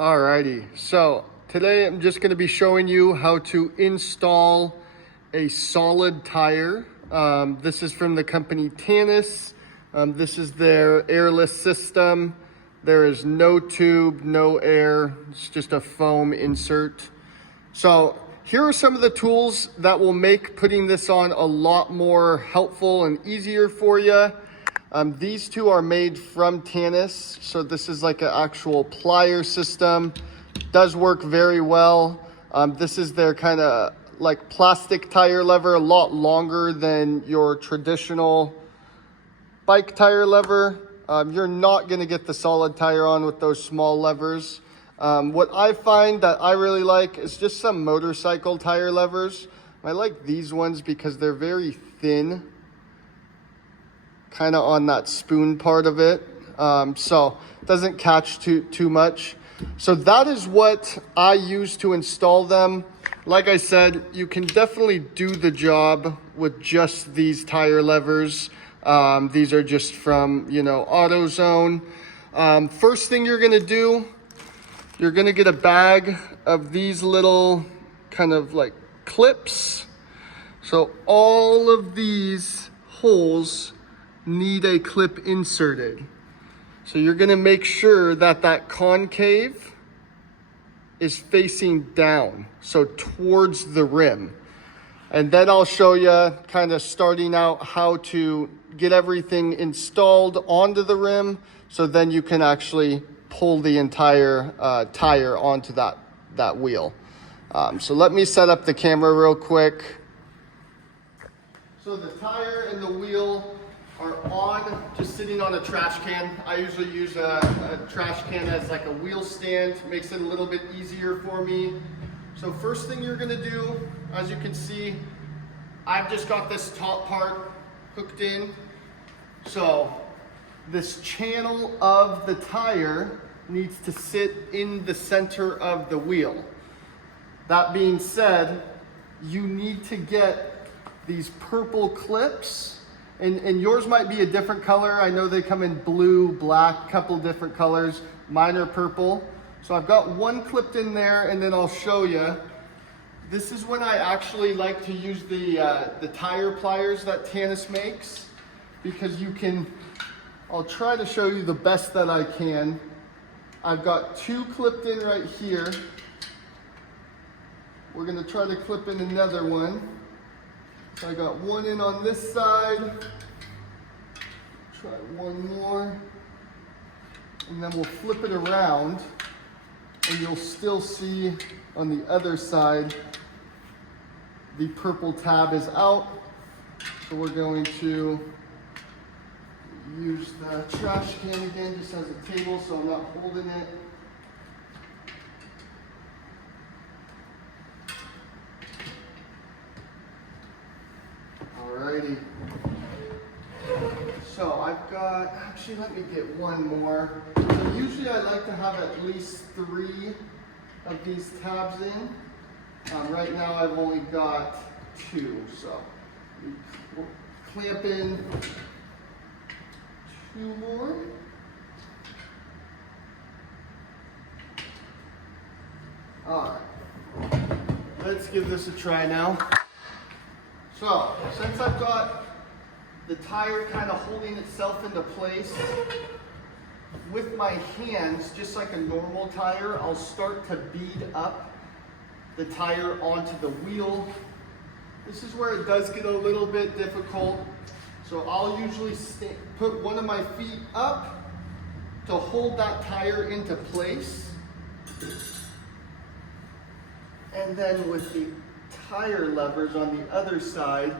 Alrighty, so today I'm just going to be showing you how to install a solid tire. This is from the company Tannus. This is their airless system. There is no tube, no air. It's just a foam insert. So here are some of the tools that will make putting this on a lot more helpful and easier for you. These two are made from Tannus, so this is like an actual plier system. Does work very well. This is their kind of like plastic tire lever, a lot longer than your traditional bike tire lever. You're not going to get the solid tire on with those small levers. What I find that I really like is just some motorcycle tire levers. I like these ones because they're very thin, kind of on that spoon part of it, so it doesn't catch too much. So that is what I use to install them. Like I said, you can definitely do the job with just these tire levers. These are just from, AutoZone. First thing you're gonna do, you're gonna get a bag of these little kind of like clips. So all of these holes need a clip inserted. So you're going to make sure that that concave is facing down, so towards the rim. And then I'll show you kind of starting out how to get everything installed onto the rim, so then you can actually pull the entire tire onto that wheel. So let me set up the camera real quick. So the tire and the wheel are on, just sitting on a trash can. I usually use a trash can as like a wheel stand. Makes it a little bit easier for me. So first thing you're gonna do, as you can see, I've just got this top part hooked in. So this channel of the tire needs to sit in the center of the wheel. That being said, you need to get these purple clips. And yours might be a different color. I know they come in blue, black, couple different colors. Mine are purple. So I've got one clipped in there, and then I'll show you. This is when I actually like to use the tire pliers that Tannus makes, because you can, I'll try to show you the best that I can. I've got two clipped in right here. We're gonna try to clip in another one. So I got one in on this side. Try one more. And then we'll flip it around, and you'll still see on the other side the purple tab is out. So we're going to use the trash can again just as a table so I'm not holding it. Alrighty, so I've got, actually let me get one more. So usually I like to have at least 3 of these tabs in. Right now I've only got 2, so we'll clamp in 2 more. Alright, let's give this a try now. So, since I've got the tire kind of holding itself into place, with my hands, just like a normal tire, I'll start to bead up the tire onto the wheel. This is where it does get a little bit difficult. So I'll usually put one of my feet up to hold that tire into place. And then with the tire levers on the other side,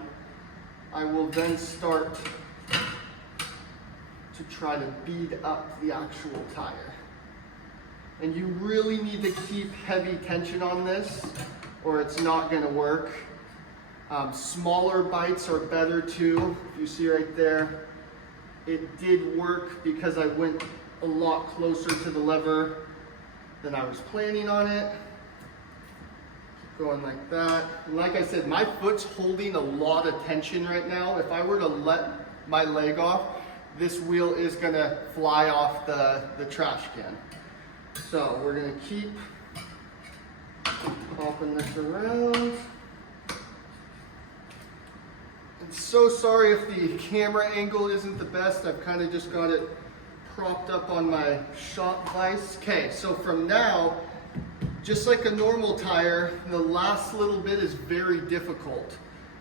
I will then start to try to bead up the actual tire. And you really need to keep heavy tension on this or it's not going to work. Smaller bites are better too. If you see right there, it did work because I went a lot closer to the lever than I was planning on it. Going like that. And like I said, my foot's holding a lot of tension right now. If I were to let my leg off, this wheel is gonna fly off the trash can. So we're gonna keep popping this around. I'm so sorry if the camera angle isn't the best. I've kind of just got it propped up on my shot vise. Okay, so from now, just like a normal tire, the last little bit is very difficult.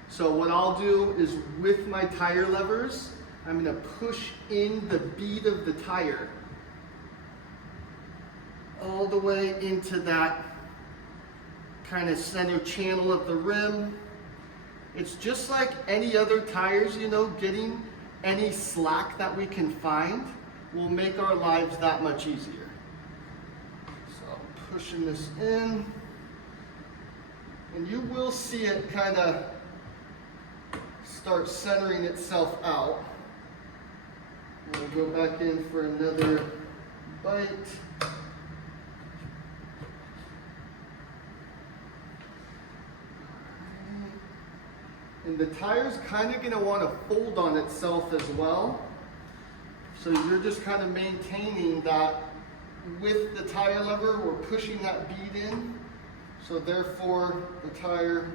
So what I'll do is with my tire levers, I'm gonna push in the bead of the tire all the way into that kind of center channel of the rim. It's just like any other tires, you know, getting any slack that we can find will make our lives that much easier. So I'm pushing this in, and you will see it kind of start centering itself out. We'll go back in for another bite. And the tire's kind of going to want to fold on itself as well. So you're just kind of maintaining that with the tire lever, we're pushing that bead in. So therefore the tire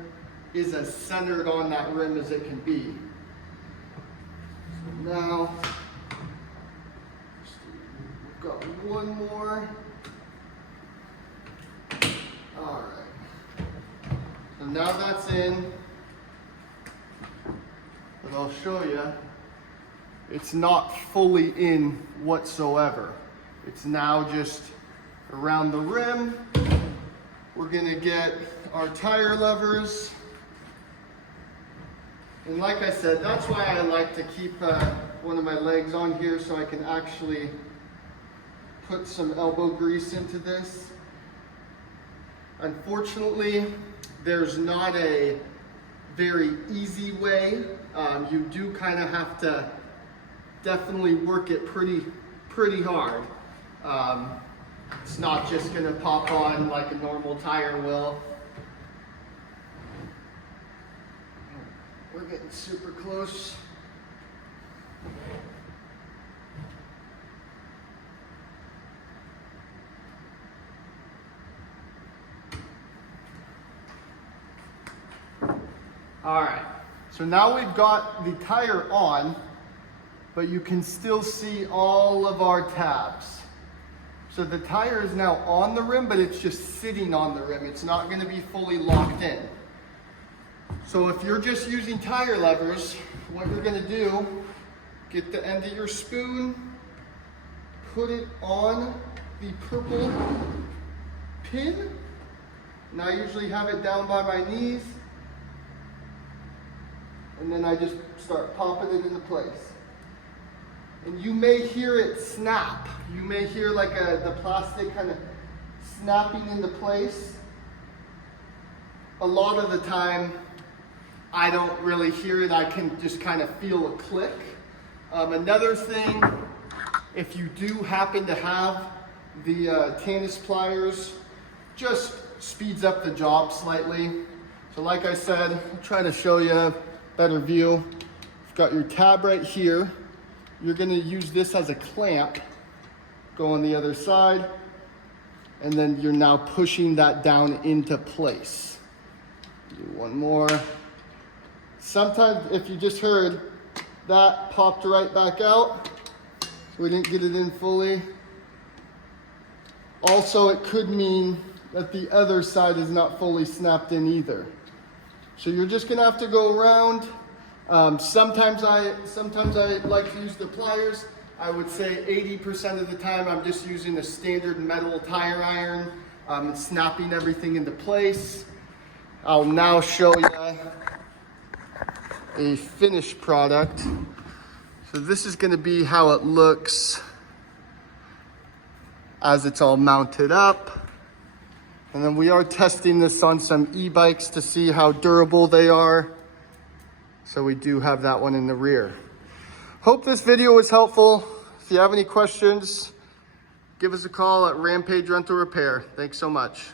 is as centered on that rim as it can be. So now, we've got one more. All right. So now that's in. But I'll show you, it's not fully in whatsoever. It's now just around the rim. We're gonna get our tire levers. And like I said, that's why I like to keep one of my legs on here so I can actually put some elbow grease into this. Unfortunately, there's not a very easy way. You do kind of have to definitely work it pretty hard. It's not just gonna pop on like a normal tire will. We're getting super close. All right, so now we've got the tire on, but you can still see all of our tabs. So the tire is now on the rim, but it's just sitting on the rim. It's not gonna be fully locked in. So if you're just using tire levers, what you're gonna do, get the end of your spoon, put it on the purple pin, and I usually have it down by my knees, and then I just start popping it into place. And you may hear it snap. You may hear like the plastic kind of snapping into place. A lot of the time, I don't really hear it. I can just kind of feel a click. Another thing, if you do happen to have the Tannus pliers, just speeds up the job slightly. So like I said, I'll try to show you a better view. You've got your tab right here. You're gonna use this as a clamp, go on the other side, and then you're now pushing that down into place. Do one more. Sometimes, if you just heard, that popped right back out, so we didn't get it in fully. Also, it could mean that the other side is not fully snapped in either. So you're just gonna have to go around. Sometimes I like to use the pliers. I would say 80% of the time I'm just using a standard metal tire iron. It's snapping everything into place. I'll now show you a finished product. So this is gonna be how it looks as it's all mounted up. And then we are testing this on some e-bikes to see how durable they are. So we do have that one in the rear. Hope this video was helpful. If you have any questions, give us a call at Rampage Rental Repair. Thanks so much.